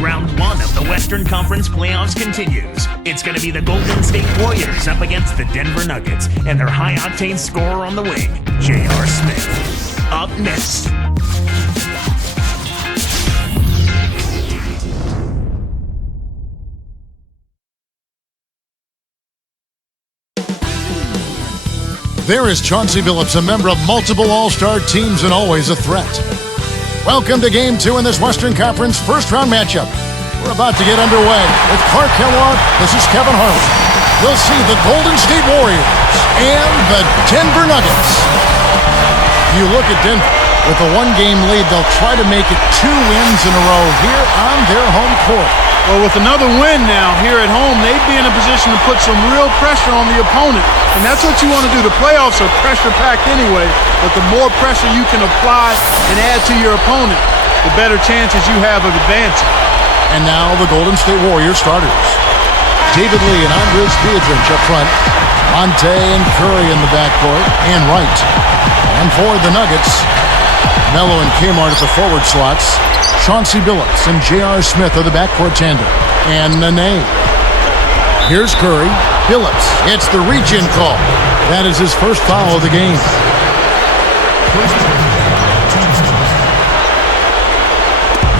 Round one of the Western Conference playoffs continues. It's going to be the Golden State Warriors up against the Denver Nuggets and their high-octane scorer on the wing, J.R. Smith. Up next. There is Chauncey Billups, a member of multiple All-Star teams and always a threat. Welcome to Game 2 in this Western Conference first-round matchup. We're about to get underway. With Clark Kellogg, this is Kevin Harlan. You'll see the Golden State Warriors and the Denver Nuggets. You look at Denver. With a one-game lead, they'll try to make it 2 wins in a row here on their home court. Well, with another win now here at home, they'd be in a position to put some real pressure on the opponent. And that's what you want to do. The playoffs are pressure-packed anyway, but the more pressure you can apply and add to your opponent, the better chances you have of advancing. And now the Golden State Warriors starters. David Lee and Andres Pietrich up front. Monte and Curry in the backcourt and Wright. And for the Nuggets, Melo and Kmart at the forward slots. Chauncey Billups and J.R. Smith are the backcourt tandem. And Nene. Here's Curry. Billups. It's the reach-in call. That is his first foul of the game.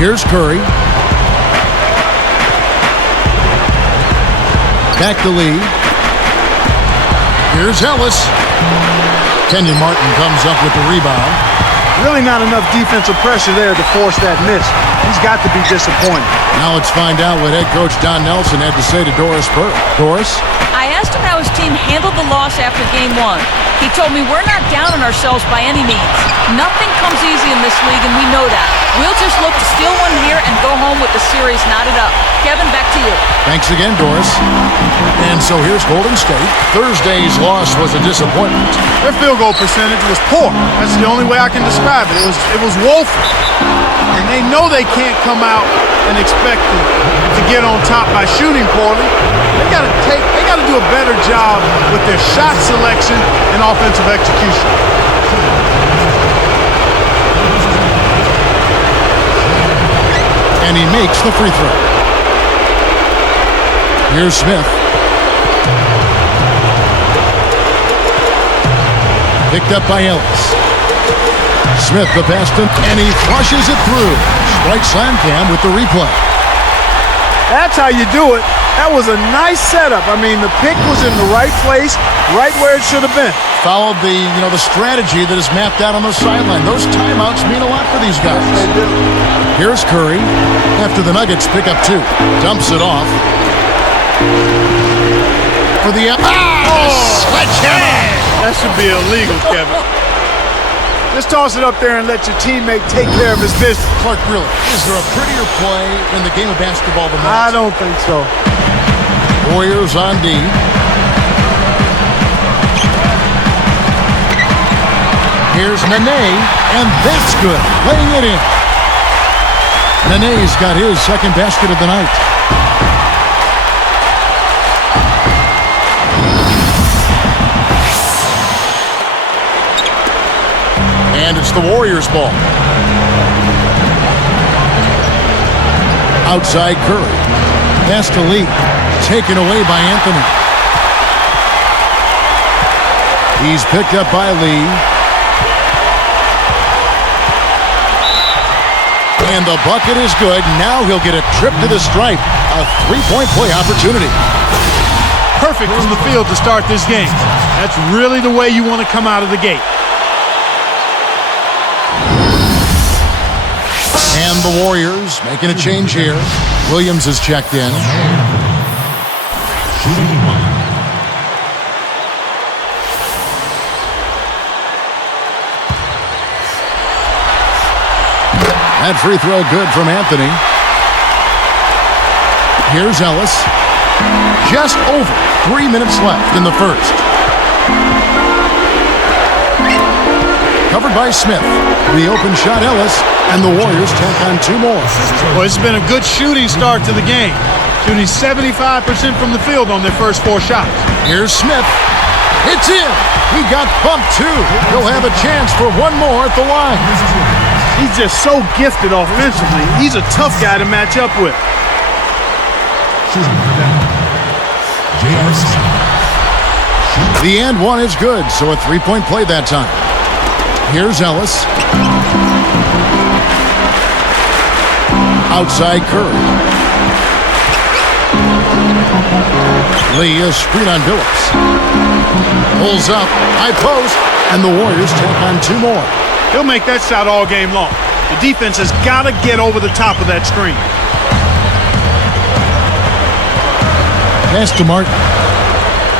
Here's Curry. Back to Lee. Here's Ellis. Kenyon Martin comes up with the rebound. Really not enough defensive pressure there to force that miss. He's got to be disappointed. Now let's find out what head coach Don Nelson had to say to Doris Burke. Doris? I asked him how his team handled the loss after Game 1. He told me we're not down on ourselves by any means. Nothing comes easy in this league, and we know that. We'll just look to steal one here and go home with the series knotted up. Kevin, back to you. Thanks again, Doris. And so here's Golden State. Thursday's loss was a disappointment. Their field goal percentage was poor. That's the only way I can describe it. It was woeful. And they know they can't come out and expect to get on top by shooting poorly. They got to do a better job with their shot selection and offensive execution. And he makes the free throw. Here's Smith. Picked up by Ellis. Smith the pass to, and he flushes it through. Strike slam cam with the replay. That's how you do it. That was a nice setup. I mean, the pick was in the right place, right where it should have been. Followed the strategy that is mapped out on the sideline. Those timeouts mean a lot for these guys. Yes, they do. Here's Curry after the Nuggets pick up 2. Dumps it off. For the sledgehammer. That should be illegal, Kevin. Just toss it up there and let your teammate take care of his business. Clark, really, is there a prettier play in the game of basketball than that? I don't think so. Warriors on D. Here's Nene, and that's good. Laying it in. Nene's got his second basket of the night. And it's the Warriors' ball. Outside Curry. Pass to Lee. Taken away by Anthony. He's picked up by Lee. And the bucket is good. Now he'll get a trip to the stripe. A three-point play opportunity. Perfect from the field to start this game. That's really the way you want to come out of the gate. And the Warriors making a change here. Williams has checked in. That free throw good from Anthony. Here's Ellis. Just over 3 minutes left in the first. Covered by Smith. The open shot, Ellis, and the Warriors tack on 2 more. Well, it's been a good shooting start to the game. Shooting 75% from the field on their first 4 shots. Here's Smith. It's in. He got bumped too. He'll have a chance for one more at the line. He's just so gifted offensively. He's a tough guy to match up with. J.R. Smith. The and one is good, so a three-point play that time. Here's Ellis. Outside Curry. Lee, a screen on Billups. Pulls up, high post, and the Warriors take on two more. He'll make that shot all game long. The defense has got to get over the top of that screen. Pass to Martin.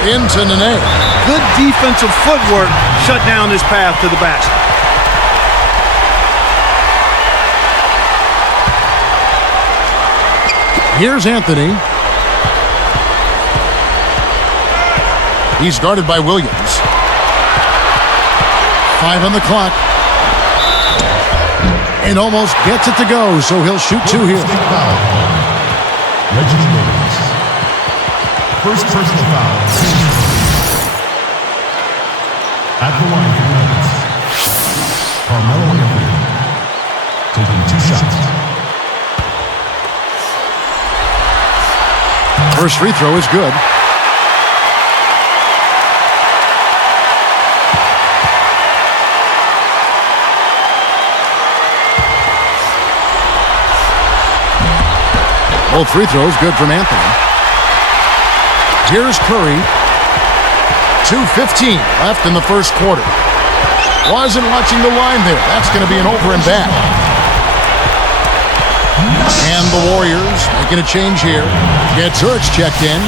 Into Nene. Good defensive footwork shut down his path to the basket. Here's Anthony. He's guarded by Williams. 5 on the clock. And almost gets it to go, so he'll shoot two here. Reggie Williams. First personal foul. At the line for Nuggets. Carmelo Anthony. Taking 2 shots. First free throw is good. Both free throws good from Anthony. Here's Curry. 2:15 left in the first quarter. Wasn't watching the line there. That's going to be an over and back. And the Warriors making a change here. Get Zurich checked in.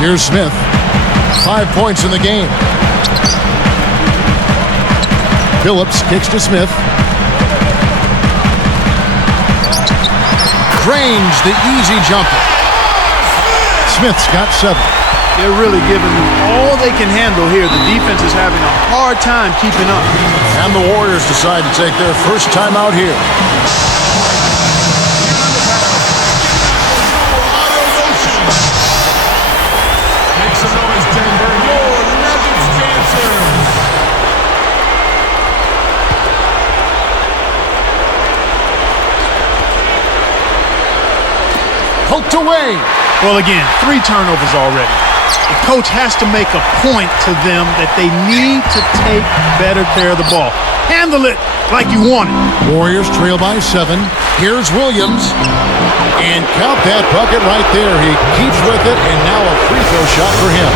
Here's Smith. 5 points in the game. Billups kicks to Smith. Cranes the easy jumper. Smith's got 7. They're really giving them all they can handle here. The defense is having a hard time keeping up. And the Warriors decide to take their first time out here. Make some noise, Denver. Your Nuggets dancers. Poked away. Well, again, 3 turnovers already. The coach has to make a point to them that they need to take better care of the ball. Handle it like you want it. Warriors trail by 7. Here's Williams. And count that bucket right there. He keeps with it, and now a free throw shot for him.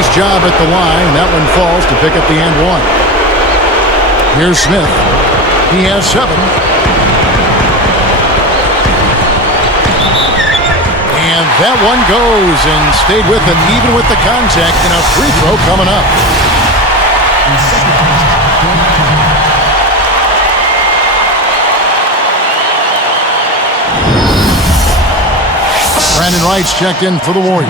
Nice job at the line. That one falls to pick up the and one. Here's Smith. He has 7. And that one goes and stayed with it even with the contact, and a free throw coming up. Brandon Wright's checked in for the Warriors.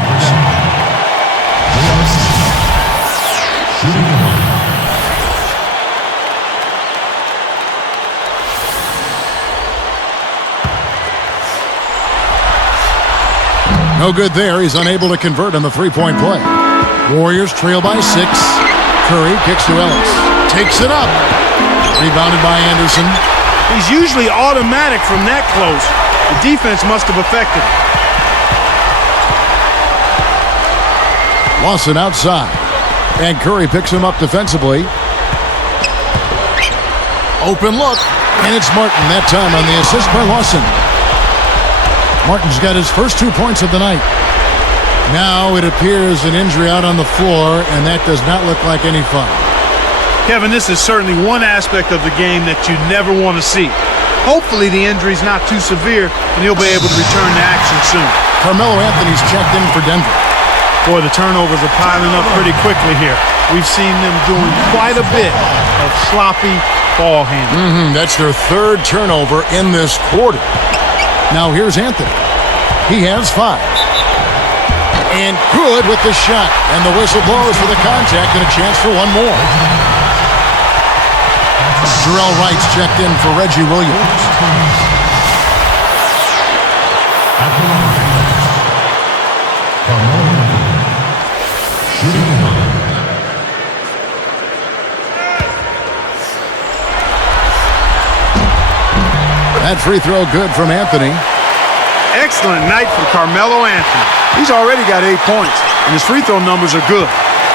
No good there. He's unable to convert on the three-point play. Warriors trail by 6. Curry kicks to Ellis. Takes it up. Rebounded by Anderson. He's usually automatic from that close. The defense must have affected him. Lawson outside. And Curry picks him up defensively. Open look. And it's Martin that time on the assist by Lawson. Martin's got his first 2 points of the night. Now it appears an injury out on the floor, and that does not look like any fun. Kevin, this is certainly one aspect of the game that you never want to see. Hopefully the injury's not too severe, and he'll be able to return to action soon. Carmelo Anthony's checked in for Denver. Boy, the turnovers are piling up pretty quickly here. We've seen them doing quite a bit of sloppy ball handling. That's their third turnover in this quarter. Now here's Anthony. He has 5. And good with the shot. And the whistle blows for the contact and a chance for one more. Jarrell Wright's checked in for Reggie Williams. At the line, Carmelo Anthony. Shooting the line. That free throw good from Anthony. Excellent night for Carmelo Anthony. He's already got 8 points, and his free throw numbers are good.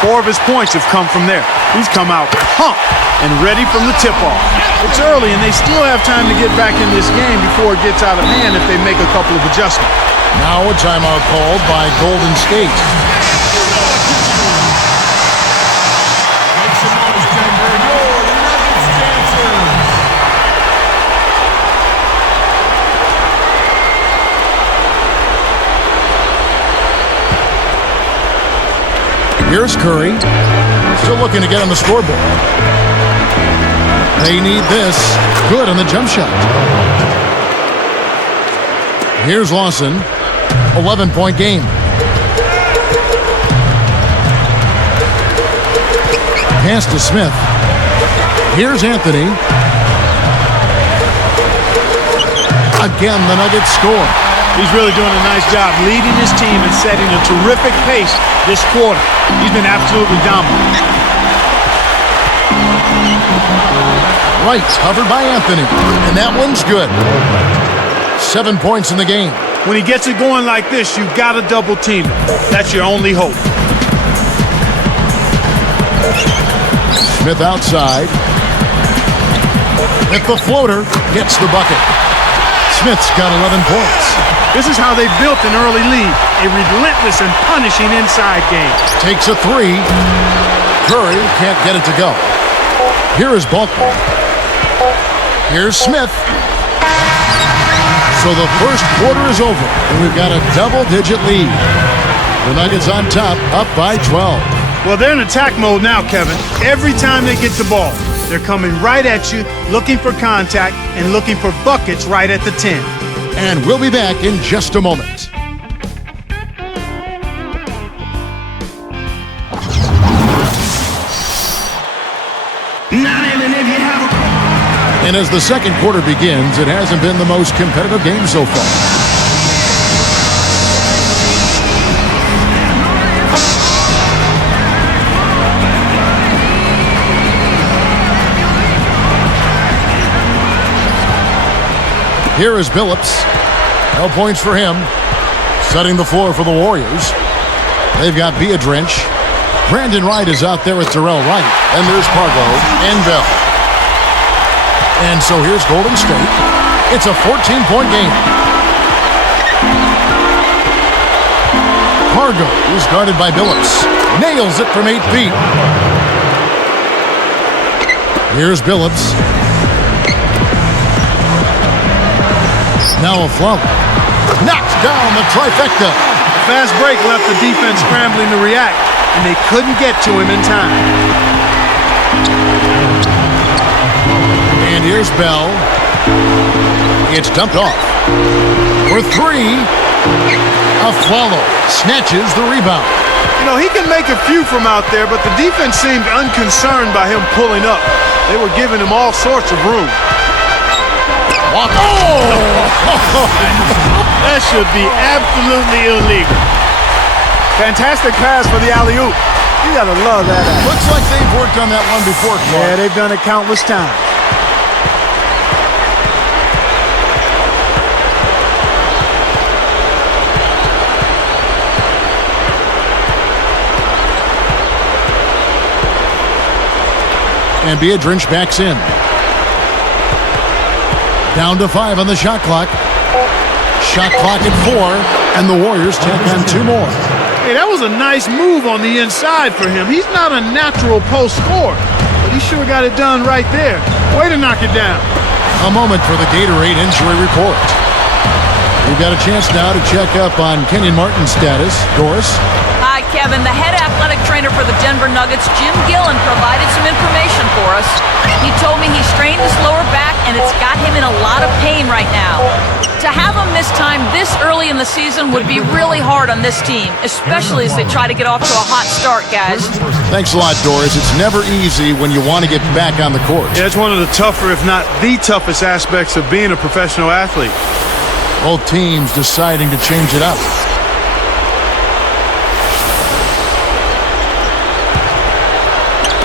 4 of his points have come from there. He's come out pumped and ready from the tip-off. It's early, and they still have time to get back in this game before it gets out of hand if they make a couple of adjustments. Now a timeout called by Golden State. Make some noise, Denver. Your Nuggets dancers. Here's Curry. Still looking to get on the scoreboard. They need this. Good on the jump shot. Here's Lawson. 11-point game. Pass to Smith. Here's Anthony. Again, the Nuggets score. He's really doing a nice job leading his team and setting a terrific pace this quarter. He's been absolutely dominant. Wright covered by Anthony. And that one's good. 7 points in the game. When he gets it going like this, you've got to double team him. That's your only hope. Smith outside. With the floater, gets the bucket. Smith's got 11 points. This is how they built an early lead. A relentless and punishing inside game. Takes a 3. Curry can't get it to go. Here is Bulkman. Here's Smith. So the first quarter is over, and we've got a double-digit lead. The Nuggets on top, up by 12. Well, they're in attack mode now, Kevin. Every time they get the ball, they're coming right at you, looking for contact, and looking for buckets right at the 10. And we'll be back in just a moment. And as the second quarter begins, it hasn't been the most competitive game so far. Here is Billups. No points for him. Setting the floor for the Warriors. They've got Biedrins. Brandon Wright is out there with Jarrell Wright. And there's Pargo and Bell. And so here's Golden State. It's a 14-point game. Pargo is guarded by Billups. Nails it from 8 feet. Here's Billups. Now a flop. Knocks down the trifecta. The fast break left the defense scrambling to react, and they couldn't get to him in time. And here's Bell. It's dumped off. For 3. Afflalo snatches the rebound. You know, he can make a few from out there, but the defense seemed unconcerned by him pulling up. They were giving him all sorts of room. Walker. Oh! That should be absolutely illegal. Fantastic pass for the alley-oop. You gotta love that. Looks like they've worked on that one before, Clark. Yeah, they've done it countless times. And Biedrins backs in. Down to 5 on the shot clock. Shot clock at 4, and the Warriors tack on 2 more. Hey, that was a nice move on the inside for him. He's not a natural post scorer, but he sure got it done right there. Way to knock it down. A moment for the Gatorade injury report. We've got a chance now to check up on Kenyon Martin's status. Doris? Kevin. The head athletic trainer for the Denver Nuggets, Jim Gillen, provided some information for us. He told me he strained his lower back, and it's got him in a lot of pain right now. To have him miss time this early in the season would be really hard on this team, especially as they try to get off to a hot start, guys. Thanks a lot, Doris. It's never easy when you want to get back on the court. Yeah, it's one of the tougher, if not the toughest aspects of being a professional athlete. Both teams deciding to change it up.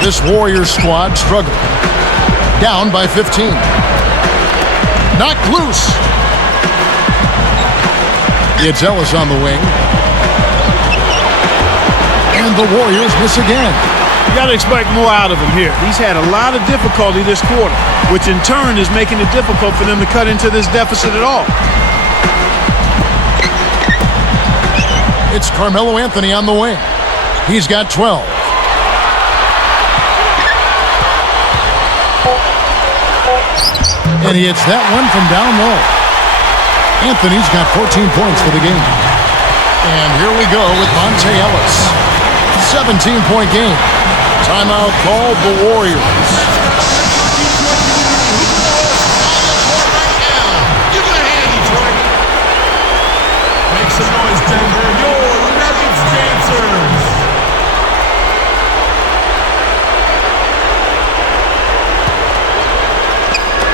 This Warriors squad struggled. Down by 15. Knocked loose. It's Ellis on the wing. And the Warriors miss again. You got to expect more out of him here. He's had a lot of difficulty this quarter, which in turn is making it difficult for them to cut into this deficit at all. It's Carmelo Anthony on the wing. He's got 12. And he hits that one from down low. Anthony's got 14 points for the game. And here we go with Monte Ellis. 17-point game. Timeout called the Warriors. Make some noise, Denver. Your Nuggets dancers.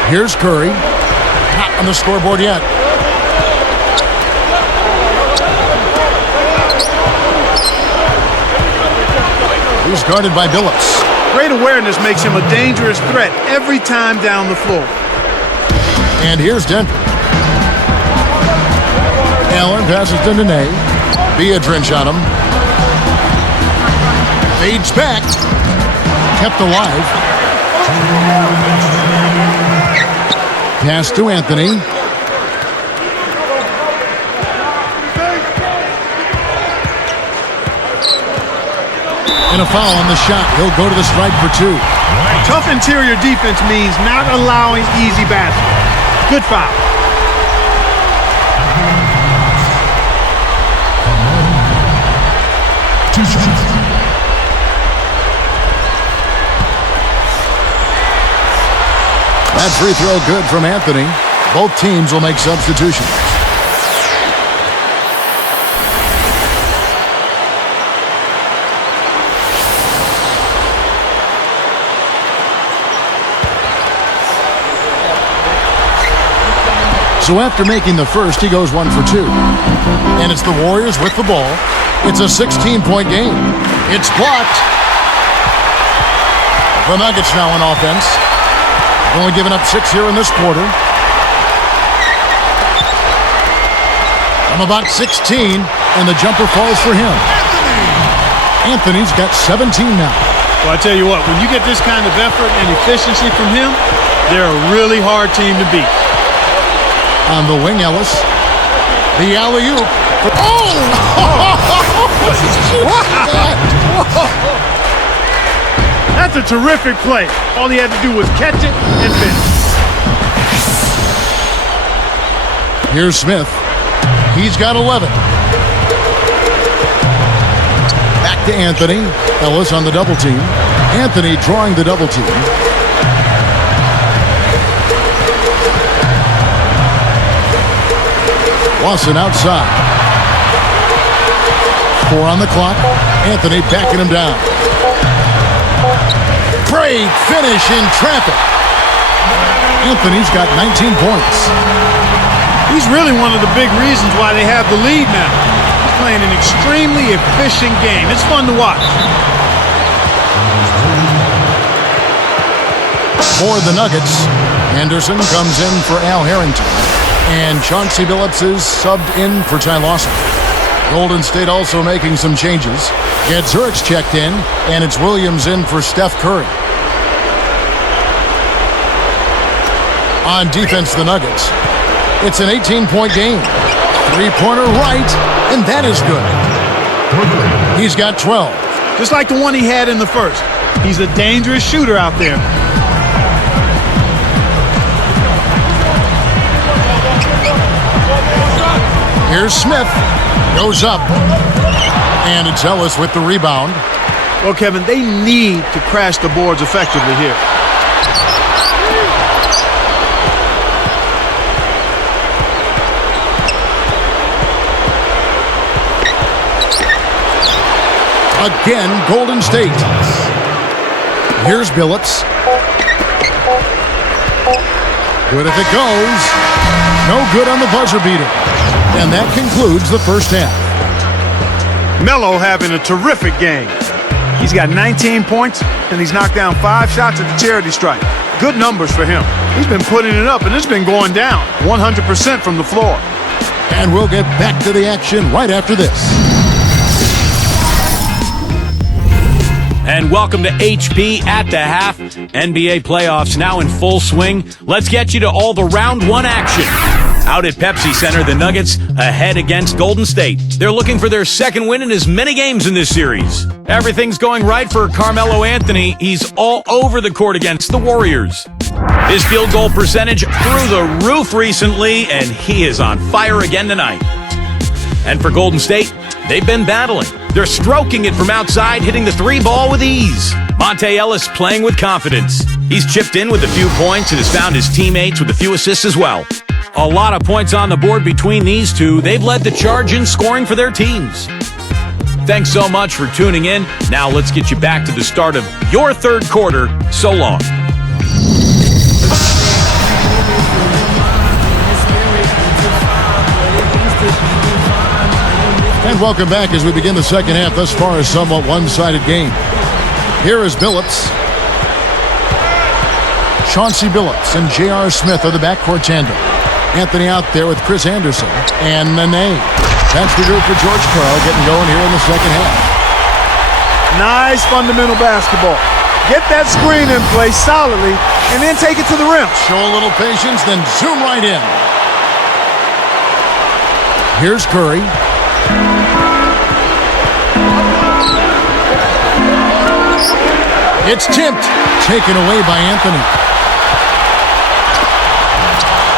Here's Curry. Not on the scoreboard yet. He's guarded by Billups. Great awareness makes him a dangerous threat every time down the floor. And here's Denver. Allen passes to Nene. Biedrins on him. Fades back. Kept alive. Pass to Anthony. And a foul on the shot. He'll go to the strike for two. Tough interior defense means not allowing easy baskets. Good foul. Two shots. That free throw good from Anthony. Both teams will make substitutions. So after making the first, he goes 1 for 2. And it's the Warriors with the ball. It's a 16-point game. It's blocked. The Nuggets now on offense. Only giving up 6 here in this quarter. From about 16, and the jumper falls for him. Anthony's got 17 now. Well, I tell you what, when you get this kind of effort and efficiency from him, they're a really hard team to beat. On the wing, Ellis. The alley-oop. Oh! That's a terrific play. All he had to do was catch it and finish. Here's Smith. He's got 11. Back to Anthony. Ellis on the double team. Anthony drawing the double team. Lawson outside. 4 on the clock. Anthony backing him down. Great finish in traffic. Anthony's got 19 points. He's really one of the big reasons why they have the lead now. He's playing an extremely efficient game. It's fun to watch. For the Nuggets, Anderson comes in for Al Harrington. And Chauncey Billups is subbed in for Ty Lawson. Golden State also making some changes. Get Zurich checked in, and it's Williams in for Steph Curry. On defense, the Nuggets. It's an 18-point game. Three-pointer right, and that is good. He's got 12. Just like the one he had in the first. He's a dangerous shooter out there. Here's Smith. Goes up. And it's Ellis with the rebound. Well, Kevin, they need to crash the boards effectively here. Again, Golden State. Here's Billups. Good if it goes. No good on the buzzer beater. And that concludes the first half. Melo having a terrific game. He's got 19 points, and he's knocked down 5 shots at the charity stripe. Good numbers for him. He's been putting it up, and it's been going down 100% from the floor. And we'll get back to the action right after this. And welcome to HP at the half. NBA playoffs now in full swing. Let's get you to all the round one action. Out at Pepsi Center, the Nuggets ahead against Golden State. They're looking for their second win in as many games in this series. Everything's going right for Carmelo Anthony. He's all over the court against the Warriors. His field goal percentage through the roof recently, and he is on fire again tonight. And for Golden State, they've been battling. They're stroking it from outside, hitting the 3 ball with ease. Monte Ellis playing with confidence. He's chipped in with a few points and has found his teammates with a few assists as well. A lot of points on the board between these two. They've led the charge in scoring for their teams. Thanks so much for tuning in. Now let's get you back to the start of your third quarter. So long. And welcome back as we begin the second half. Thus far, a somewhat one-sided game. Here is Billups. Chauncey Billups and J.R. Smith are the backcourt tandem. Anthony out there with Chris Anderson and Nene. That's the group for George Karl getting going here in the second half. Nice fundamental basketball. Get that screen in place solidly and then take it to the rim. Show a little patience, then zoom right in. Here's Curry. It's tipped. Taken away by Anthony.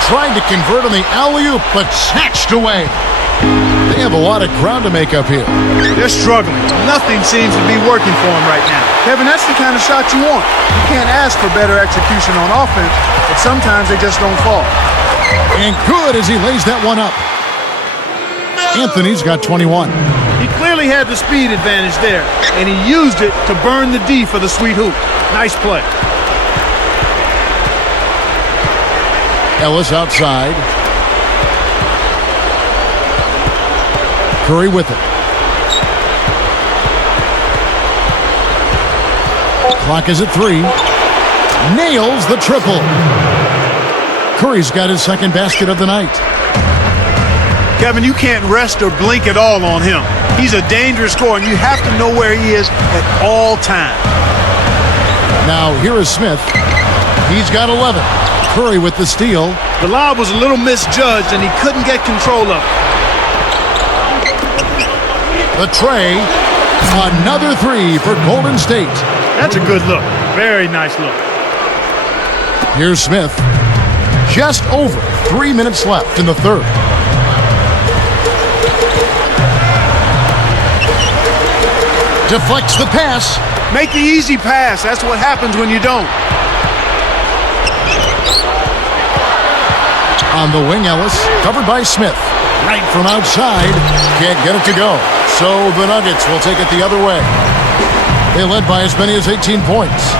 Tried to convert on the alley-oop, but snatched away. They have a lot of ground to make up here. They're struggling. Nothing seems to be working for them right now. Kevin, that's the kind of shot you want. You can't ask for better execution on offense, but sometimes they just don't fall. And good as he lays that one up. Anthony's got 21. He clearly had the speed advantage there, and he used it to burn the D for the sweet hoop. Nice play. Ellis outside. Curry with it. Clock is at 3. Nails the triple. Curry's got his second basket of the night. Kevin, you can't rest or blink at all on him. He's a dangerous scorer, and you have to know where he is at all times. Now, here is Smith. He's got 11. Curry with the steal. The lob was a little misjudged, and he couldn't get control of it. The tray. Another 3 for Golden State. That's a good look. Very nice look. Here's Smith. Just over 3 minutes left in the third. Deflects the pass. Make the easy pass. That's what happens when you don't. On the wing, Ellis, covered by Smith. Right from outside. Can't get it to go. So the Nuggets will take it the other way. They led by as many as 18 points.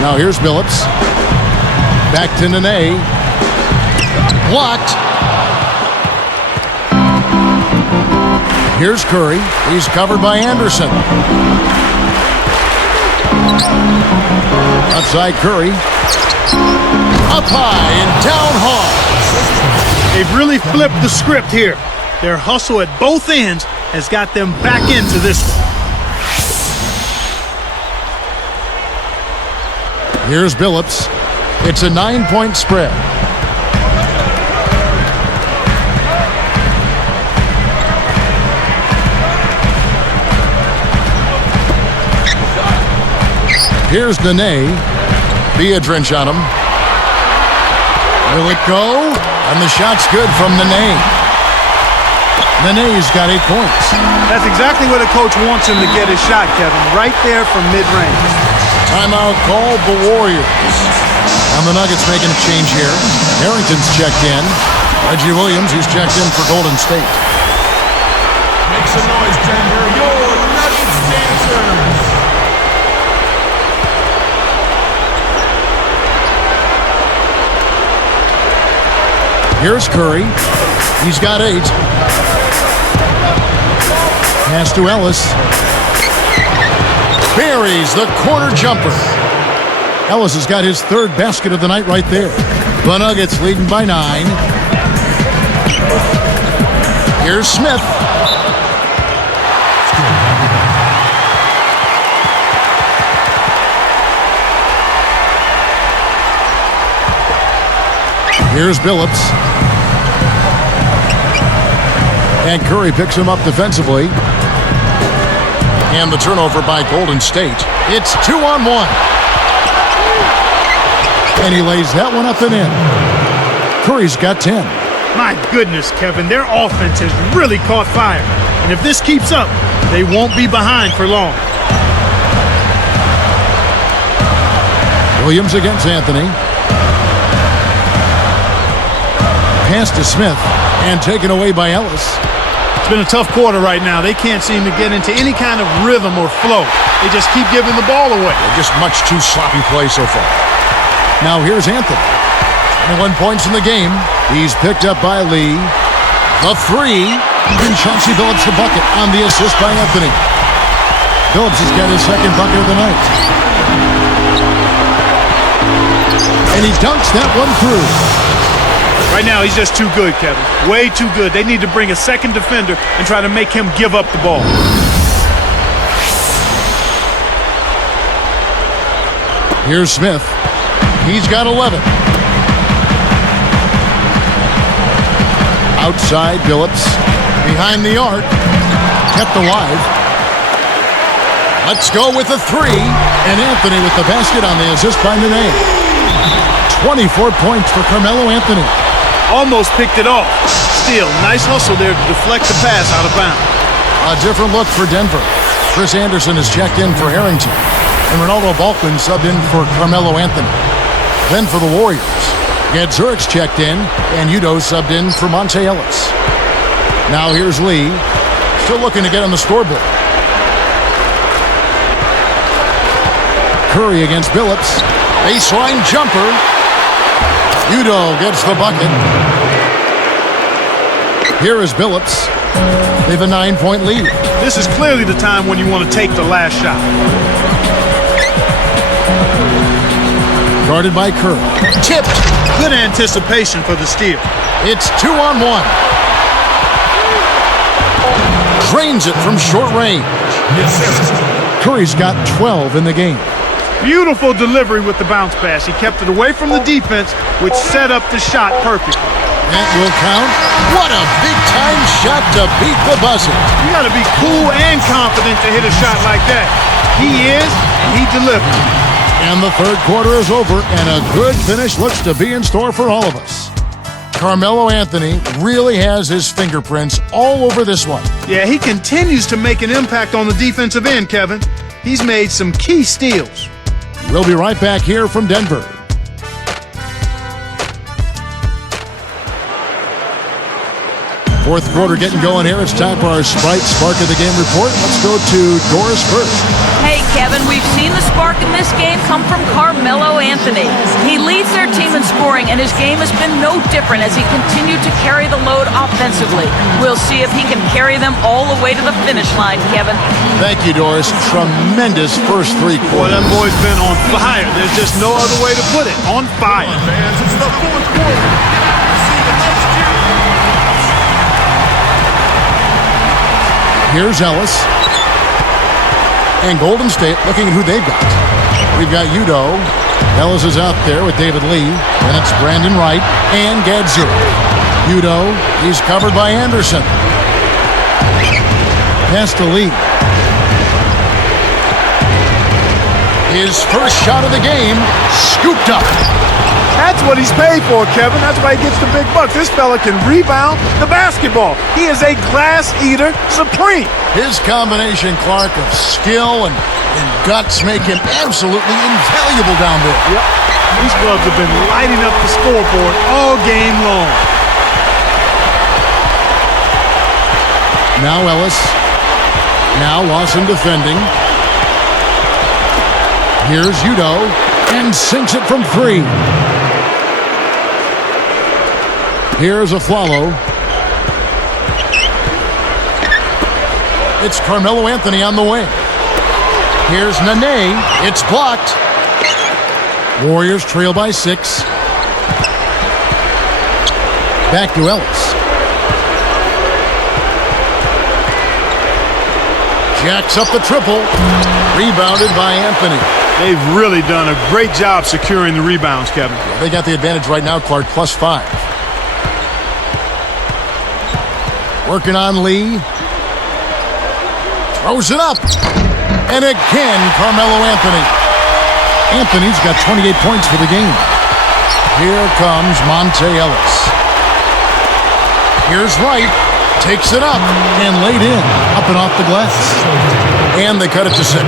Now here's Billups. Back to Nene. Blocked. Here's Curry. He's covered by Anderson. Outside Curry. Up high and down hard. They've really flipped the script here. Their hustle at both ends has got them back into this one. Here's Billups. It's a 9-point spread. Here's Nene. Be a drench on him. Will it go? And the shot's good from Nene. Nene's got 8 points. That's exactly where the coach wants him to get his shot, Kevin. Right there from mid-range. Timeout called the Warriors. And the Nuggets making a change here. Harrington's checked in. Reggie Williams, he's checked in for Golden State. Make some noise, Denver. Your Nuggets dancers. Here's Curry. He's got 8. Pass to Ellis. Buries the corner jumper. Ellis has got his 3rd basket of the night right there. The Nuggets leading by 9. Here's Smith. Here's Billups. And Curry picks him up defensively. And the turnover by Golden State. It's 2-on-1. And he lays that one up and in. Curry's got 10. My goodness, Kevin, their offense has really caught fire. And if this keeps up, they won't be behind for long. Williams against Anthony. Pass to Smith. And taken away by Ellis. It's been a tough quarter right now. They can't seem to get into any kind of rhythm or flow. They just keep giving the ball away. Just much too sloppy play so far. Now here's Anthony. 21 points in the game. He's picked up by Lee. The 3. And Chauncey Billups the bucket on the assist by Anthony. Billups has got his 2nd bucket of the night. And he dunks that one through. Right now, he's just too good, Kevin. Way too good. They need to bring a 2nd defender and try to make him give up the ball. Here's Smith. He's got 11. Outside, Billups. Behind the arc. Kept alive. Let's go with a 3. And Anthony with the basket on the assist by Nene. 24 points for Carmelo Anthony. Almost picked it off. Still, nice hustle there to deflect the pass out of bounds. A different look for Denver. Chris Anderson is checked in for Harrington. And Ronaldo Balkman subbed in for Carmelo Anthony. Then for the Warriors, Ged Zurich's checked in, and Udo subbed in for Monte Ellis. Now here's Lee, still looking to get on the scoreboard. Curry against Billups. Baseline jumper. Udo gets the bucket. Here is Billups. They have a 9-point lead. This is clearly the time when you want to take the last shot. Guarded by Curry. Tipped. Good anticipation for the steal. It's 2-on-1. Drains it from short range. Yes, sir. Curry's got 12 in the game. Beautiful delivery with the bounce pass. He kept it away from the defense, which set up the shot perfectly. That will count. What a big-time shot to beat the buzzer. You got to be cool and confident to hit a shot like that. He is, and he delivered. And the 3rd quarter is over, and a good finish looks to be in store for all of us. Carmelo Anthony really has his fingerprints all over this one. Yeah, he continues to make an impact on the defensive end, Kevin. He's made some key steals. We'll be right back here from Denver. Fourth quarter getting going here. It's time for our Sprite Spark of the Game report. Let's go to Doris first. Hey, Kevin, we've seen the spark in this game come from Carmelo Anthony. He leads their team in scoring, and his game has been no different as he continued to carry the load offensively. We'll see if he can carry them all the way to the finish line, Kevin. Thank you, Doris. Tremendous first 3 Boy, quarters. that boy's been on fire. There's just no other way to put it. On fire. Fans, it's the 4th quarter. See the next year. Here's Ellis. And Golden State looking at who they've got. We've got Udo. Ellis is out there with David Lee. And it's Brandon Wright and Ged Zurich. Udo, he's covered by Anderson. Pass to Lee. His first shot of the game, scooped up. That's what he's paid for, Kevin. That's why he gets the big bucks. This fella can rebound the basketball. He is a glass eater supreme. His combination, Clark, of skill and guts make him absolutely invaluable down there. Yep. These gloves have been lighting up the scoreboard all game long. Now Ellis. Now Lawson defending. Here's Udo, and sinks it from 3. Here's Aflalo. It's Carmelo Anthony on the wing. Here's Nene. It's blocked. Warriors trail by 6. Back to Ellis. Jacks up the triple. Rebounded by Anthony. They've really done a great job securing the rebounds, Kevin. They got the advantage right now, Clark, +5. Working on Lee. Throws it up. And again, Carmelo Anthony. Anthony's got 28 points for the game. Here comes Monte Ellis. Here's Wright. Takes it up and laid in. Up and off the glass. And they cut it to 6.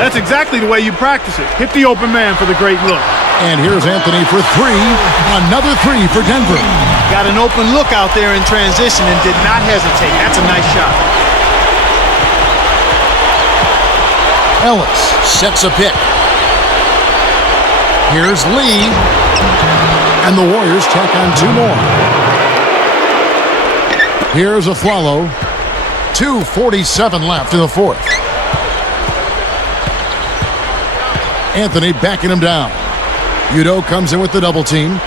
That's exactly the way you practice it. Hit the open man for the great look. And here's Anthony for 3. Another 3 for Denver. Got an open look out there in transition and did not hesitate. That's a nice shot. Ellis sets a pick. Here's Lee. And the Warriors tack on 2 more. Here's Aflalo. 2:47 left in the 4th. Anthony backing him down. Udo comes in with the double team.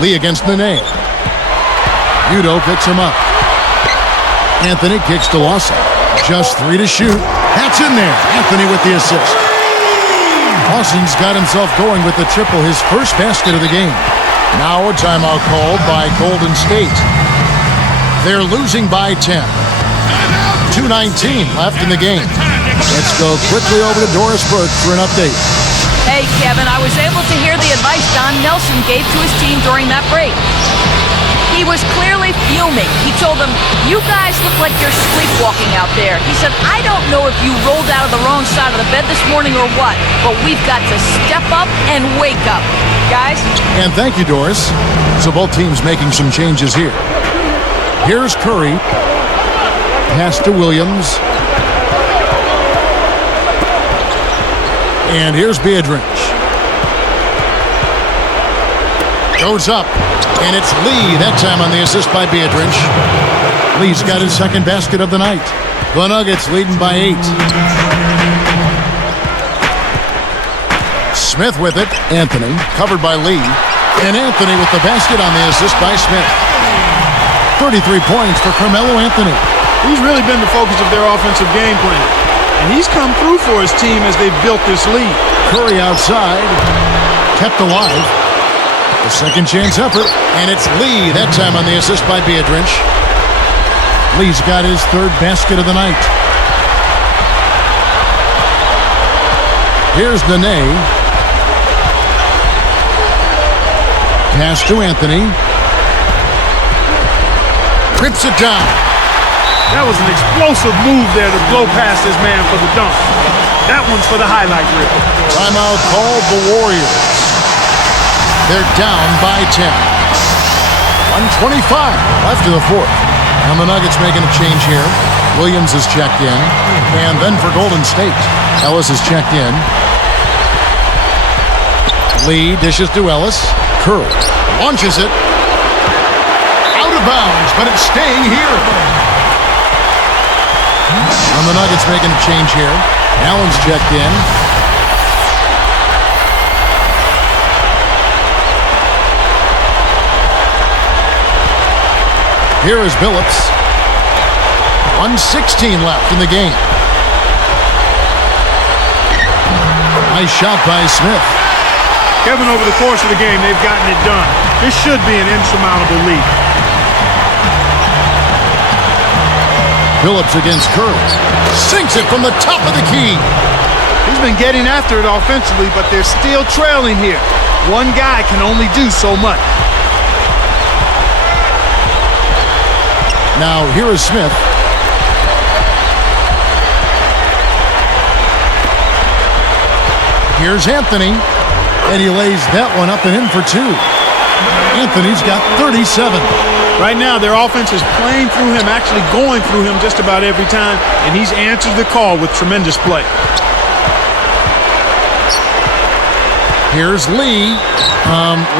Lee against Nene. Udo picks him up. Anthony kicks to Lawson. Just 3 to shoot. That's in there. Anthony with the assist. Lawson's got himself going with the triple, his first basket of the game. Now a timeout called by Golden State. They're losing by 10. 2:19 left in the game. Let's go quickly over to Doris Burke for an update. Hey, Kevin, I was able to hear the advice Don Nelson gave to his team during that break. He was clearly fuming. He told them, "You guys look like you're sleepwalking out there." He said, "I don't know if you rolled out of the wrong side of the bed this morning or what, but we've got to step up and wake up. Guys?" And thank you, Doris. So both teams making some changes here. Here's Curry. Pass to Williams. And here's Biedrins. Goes up. And it's Lee that time on the assist by Biedrins. Lee's got his second basket of the night. The Nuggets leading by 8. Smith with it. Anthony covered by Lee. And Anthony with the basket on the assist by Smith. 33 points for Carmelo Anthony. He's really been the focus of their offensive game plan. And he's come through for his team as they've built this lead. Curry outside. Kept alive. The second chance effort. And it's Lee that time on the assist by Biedrins. Lee's got his third basket of the night. Here's Nene. Pass to Anthony. Rips it down. That was an explosive move there to blow past his man for the dunk. That one's for the highlight reel. Timeout called the Warriors. They're down by 10. 1:25 left in the 4th. And the Nuggets making a change here. Williams is checked in. And then for Golden State, Ellis is checked in. Lee dishes to Ellis. Curry launches it. Out of bounds, but it's staying here. And the Nuggets making a change here. Allen's checked in. Here is Billups. 1:16 left in the game. Nice shot by Smith. Kevin, over the course of the game, they've gotten it done. This should be an insurmountable lead. Billups against Curry. Sinks it from the top of the key. He's been getting after it offensively, but they're still trailing here. One guy can only do so much. Now, here is Smith. Here's Anthony, and he lays that one up and in for 2. Anthony's got 37. Right now, their offense is playing through him, actually going through him just about every time, and he's answered the call with tremendous play. Here's Lee.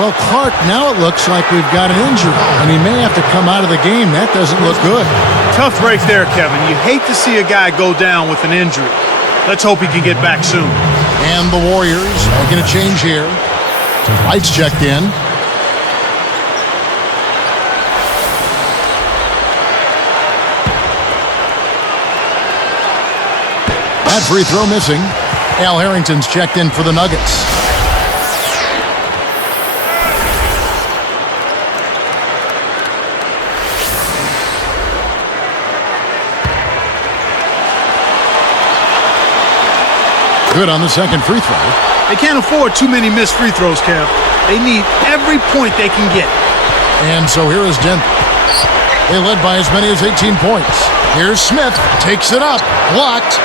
Well, Clark, now it looks like we've got an injury, and he may have to come out of the game. That doesn't look good. Tough break there, Kevin. You hate to see a guy go down with an injury. Let's hope he can get back soon. And the Warriors making a change here. Lights checked in. That free throw missing. Al Harrington's checked in for the Nuggets. Good on the second free throw. They can't afford too many missed free throws, Kev. They need every point they can get. And so here is Denver. They led by as many as 18 points. Here's Smith. Takes it up. Blocked.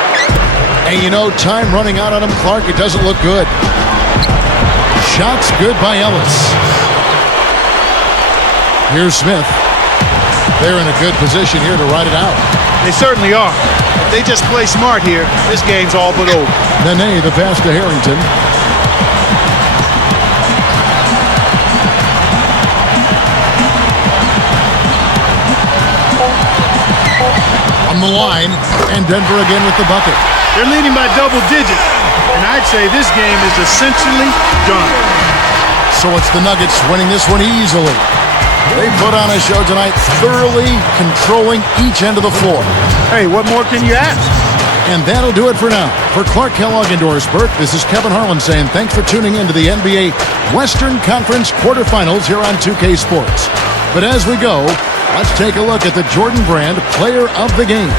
And you know, time running out on him, Clark. It doesn't look good. Shots good by Ellis. Here's Smith. They're in a good position here to ride it out. They certainly are. If they just play smart here, this game's all but over. Nene, the pass to Harrington. On the line, and Denver again with the bucket. They're leading by double digits, and I'd say this game is essentially done. So it's the Nuggets winning this one easily. They put on a show tonight, thoroughly controlling each end of the floor. Hey, what more can you ask? And that'll do it for now. For Clark Kellogg and Doris Burke, this is Kevin Harlan saying thanks for tuning in to the NBA Western Conference quarterfinals here on 2K Sports. But as we go, let's take a look at the Jordan Brand Player of the Game.